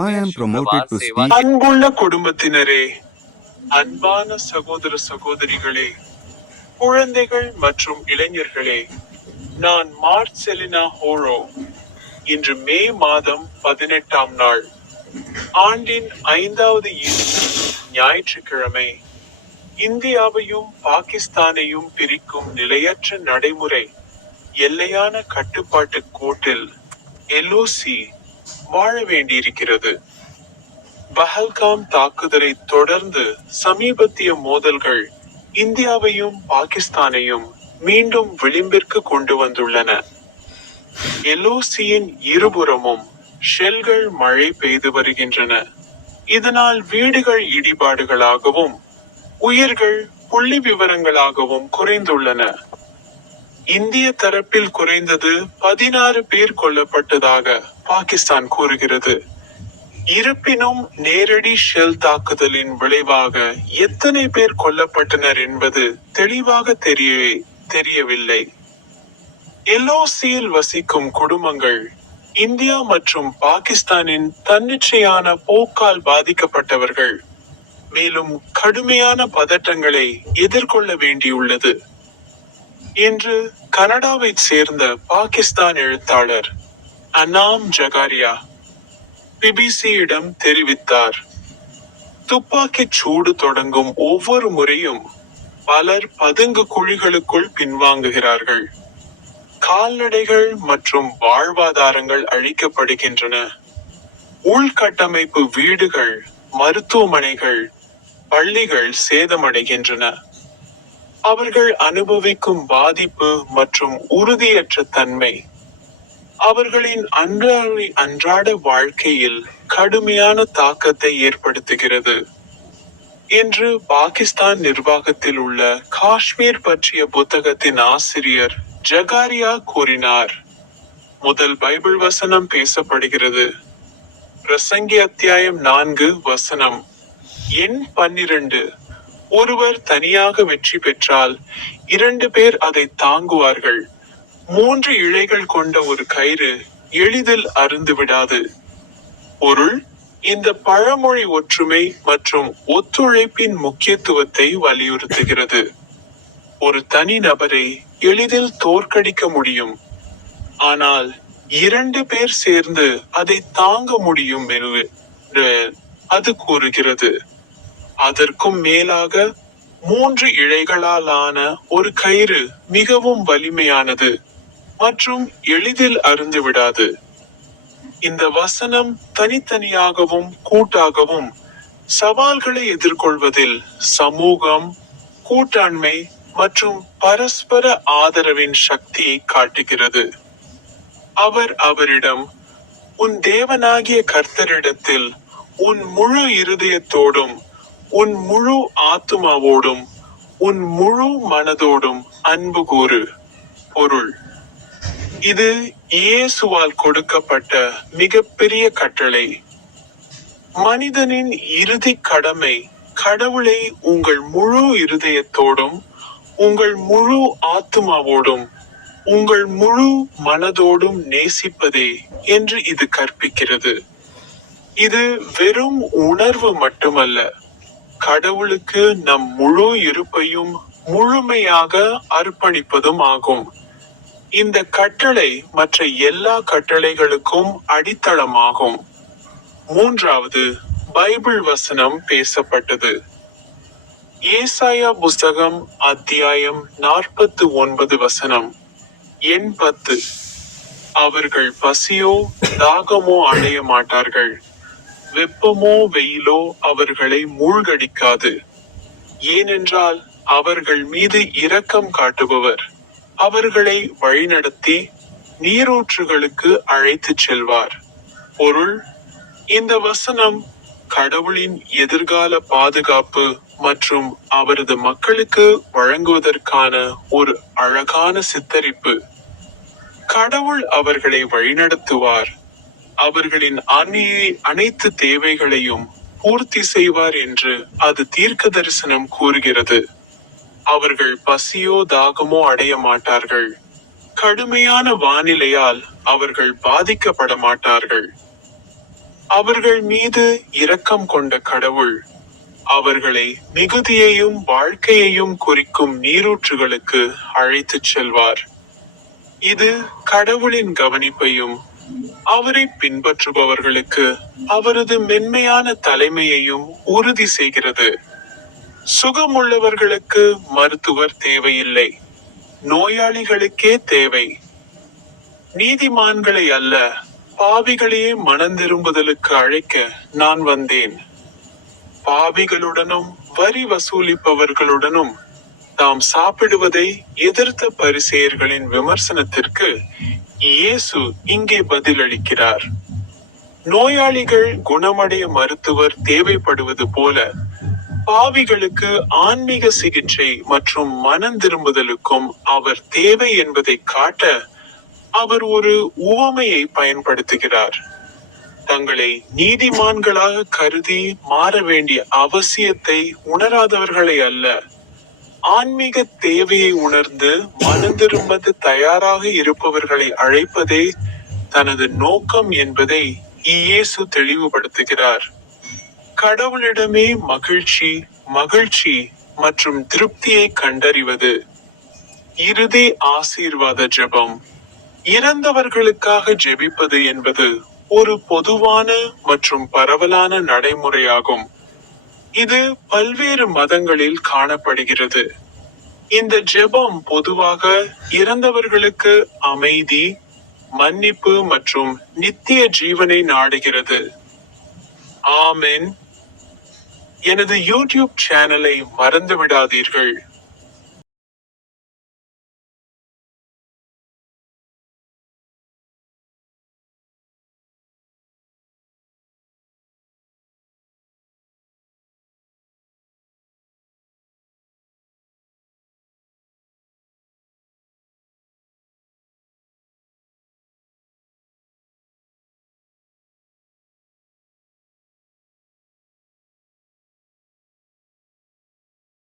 I am promoted to speak. அன்புள்ள குடும்பத்தினரே, அன்பான சகோதர சகோதரிகளே, குழந்தைகள் மற்றும் இளைஞர்களே, நான் மார்செலினா ஹோரோ. இன்று மே மாதம் 18ஆம் நாள், ஆண்டின் 5வது ஞாயிற்றுக்கிழமை. இந்தியாவையும் பாகிஸ்தானையும் பிரிக்கும் நிலையற்ற நடைமுறை எல்லையான கட்டுப்பாட்டு கோட்டில் LOC வாழ வேண்டியிருக்கிறது. பஹல்காம் தாக்குதலை தொடர்ந்து சமீபத்திய மோதல்கள் இந்தியாவையும் பாகிஸ்தானையும் மீண்டும் விளிம்பிற்கு கொண்டு வந்துள்ளன. LOCயின் இருபுறமும் ஷெல்கள் மழை பெய்து வருகின்றன. இதனால் வீடுகள் இடிபாடுகளாகவும் உயிர்கள் புள்ளி விவரங்களாகவும் குறைந்துள்ளன. இந்திய தரப்பில் குறைந்தது 16 பேர் கொல்லப்பட்டதாக பாகிஸ்தான் கூறுகிறது. இருப்பினும் நேரடி ஷெல் தாக்குதலின் விளைவாக எத்தனை பேர் கொல்லப்பட்டனர் என்பது தெளிவாக தெரியவில்லை. LOCயில் வசிக்கும் குடும்பங்கள் இந்தியா மற்றும் பாகிஸ்தானின் தன்னிச்சையான போக்கால் பாதிக்கப்பட்டவர்கள், மேலும் கடுமையான பதட்டங்களை எதிர்கொள்ள வேண்டியுள்ளது என்று கனடாவைச் சேர்ந்த பாகிஸ்தான் எழுத்தாளர் அனாம் ஜகாரியா பிபிசியிடம் தெரிவித்தார். துப்பாக்கிச் சூடு தொடங்கும் ஒவ்வொரு முறையும் பலர் பதுங்கு குழிகளுக்குள் பின்வாங்குகிறார்கள். கால்நடைகள் மற்றும் வாழ்வாதாரங்கள் அழிக்கப்படுகின்றன. உள்கட்டமைப்பு, வீடுகள், மருத்துவமனைகள், பள்ளிகள் சேதமடைகின்றன. அவர்கள் அனுபவிக்கும் பாதிப்பு மற்றும் உறுதியற்ற தன்மை அவர்களின் அன்றாட வாழ்க்கையில் கடுமையான தாக்கத்தை ஏற்படுத்துகிறது என்று பாகிஸ்தான் நிர்வாகத்தில் உள்ள காஷ்மீர் பற்றிய புத்தகத்தின் ஆசிரியர் ஜகாரியா கூறினார். முதல் பைபிள் வசனம் பேசப்படுகிறது. பிரசங்கி அத்தியாயம் 4 வசனம் எண் 12. ஒருவர் தனியாக வெற்றி பெற்றால் 2 பேர் அதை தாங்குவார்கள். 3 இழைகள் கொண்ட ஒரு கயிறு எளிதில் அறுந்து விடாது. பொருள்: இந்த பழமொழி ஒற்றுமை மற்றும் ஒத்துழைப்பின் முக்கியத்துவத்தை வலியுறுத்துகிறது. ஒரு தனி நபரை எளிதில் தோற்கடிக்க முடியும், ஆனால் 2 பேர் சேர்ந்து அதை தாங்க முடியும் என்று அது கூறுகிறது. அதற்கும் மேலாக 3 இழைகளால் ஆன ஒரு கயிறு மிகவும் வலிமையானது மற்றும் எளிதில் அறுந்து விடாது. இந்த வசனம் தனித்தனியாகவும் கூட்டாகவும் சவால்களை எதிர்கொள்வதில் சமூகம், கூட்டாண்மை மற்றும் பரஸ்பர ஆதரவின் சக்தியை காட்டுகிறது. அவர் அவரிடம், உன் தேவனாகிய கர்த்தரிடத்தில் உன் முழு இருதயத்தோடும் உன் முழு ஆத்துமாவோடும் உன் முழு மனதோடும் அன்பு கூறு. பொருள்: இது இயேசுவால் கொடுக்கப்பட்ட மிகப்பெரிய கட்டளை. மனிதனின் இறுதி கடமை கடவுளை உங்கள் முழு இருதயத்தோடும் உங்கள் முழு ஆத்துமாவோடும் உங்கள் முழு மனதோடும் நேசிப்பதே என்று இது கற்பிக்கிறது. இது வெறும் உணர்வு மட்டுமல்ல, கடவுளுக்கு நம் முழு இருப்பையும் முழுமையாக அர்ப்பணிப்பதும் ஆகும். இந்த கட்டளை மற்ற எல்லா கட்டளைகளுக்கும் அடித்தளமாகும். 3வது பைபிள் வசனம் பேசப்பட்டது. ஏசாயா புஸ்தகம் அத்தியாயம் 49 வசனம் எண் 10. அவர்கள் பசியோ தாகமோ அடைய மாட்டார்கள், வெப்பமோ வெயிலோ அவர்களை மூழ்கடிக்காது. ஏனென்றால் அவர்கள் மீது இரக்கம் காட்டுபவர் அவர்களை வழிநடத்தி நீரூற்றுகளுக்கு அழைத்துச் செல்வார். பொருள்: இந்த வசனம் கடவுளின் எதிர்கால பாதுகாப்பு மற்றும் அவரது மக்களுக்கு வழங்குவதற்கான ஒரு அழகான சித்தரிப்பு. கடவுள் அவர்களை வழிநடத்துவார், அவர்களின் அனைத்து தேவைகளையும் பூர்த்தி செய்வார் என்று அது தீர்க்க தரிசனம் கூறுகிறது. அவர்கள் பசியோ தாகமோ அடைய மாட்டார்கள், கடுமையான வானிலையால் அவர்கள் பாதிக்கப்பட மாட்டார்கள். அவர்கள் மீது இரக்கம் கொண்ட கடவுள் அவர்களை மிகுதியையும் வாழ்க்கையையும் குறிக்கும் நீரூற்றுகளுக்கு அழைத்துச் செல்வார். இது கடவுளின் கவனிப்பையும் அவரை பின்பற்றுபவர்களுக்கு அவரது மென்மையான தலைமையையும் உறுதி செய்கிறது. சுகமுள்ளவர்களுக்கு மருத்துவர் தேவையில்லை, நோயாளிகளுக்கே தேவை. நீதிமான்களை அல்ல, பாவிகளையே மனந்திரும்புதலுக்கு அழைக்க நான் வந்தேன். பாவிகளுடனும் வரி வசூலிப்பவர்களுடனும் தாம் சாப்பிடுவதை எதிர்த்த பரிசேயர்களின் விமர்சனத்திற்கு இயேசு இங்கே பதிலளிக்கிறார். நோயாளிகள் குணமடைய மருத்துவர் தேவைப்படுவது போல பாவிகளுக்கு ஆன்மீக சிகிச்சை மற்றும் மனந்திரும்புதலுக்கும் அவர் தேவை என்பதை காட்ட அவர் ஒரு உவமையை பயன்படுத்துகிறார். தங்களை நீதிமான்களாக கருதி மாற வேண்டிய அவசியத்தை உணராதவர்களை அல்ல, ஆன்மீக தேவையை உணர்ந்து மனந்திரும்பது தயாராக இருப்பவர்களை அழைப்பதே தனது நோக்கம் என்பதை இயேசு தெளிவுபடுத்துகிறார். கடவுளிடமே மகிழ்ச்சி, மகிழ்ச்சி மற்றும் திருப்தியை கண்டறிவது. இறுதி ஆசீர்வாத ஜெபம். இறந்தவர்களுக்காக ஜெபிப்பது என்பது ஒரு பொதுவான மற்றும் பரவலான நடைமுறையாகும். இது பல்வேறு மதங்களில் காணப்படுகிறது. இந்த ஜெபம் பொதுவாக இறந்தவர்களுக்கு அமைதி, மன்னிப்பு மற்றும் நித்திய ஜீவனை நாடுகிறது. ஆமென். எனது யூடியூப் சேனலை மறந்துவிடாதீர்கள்.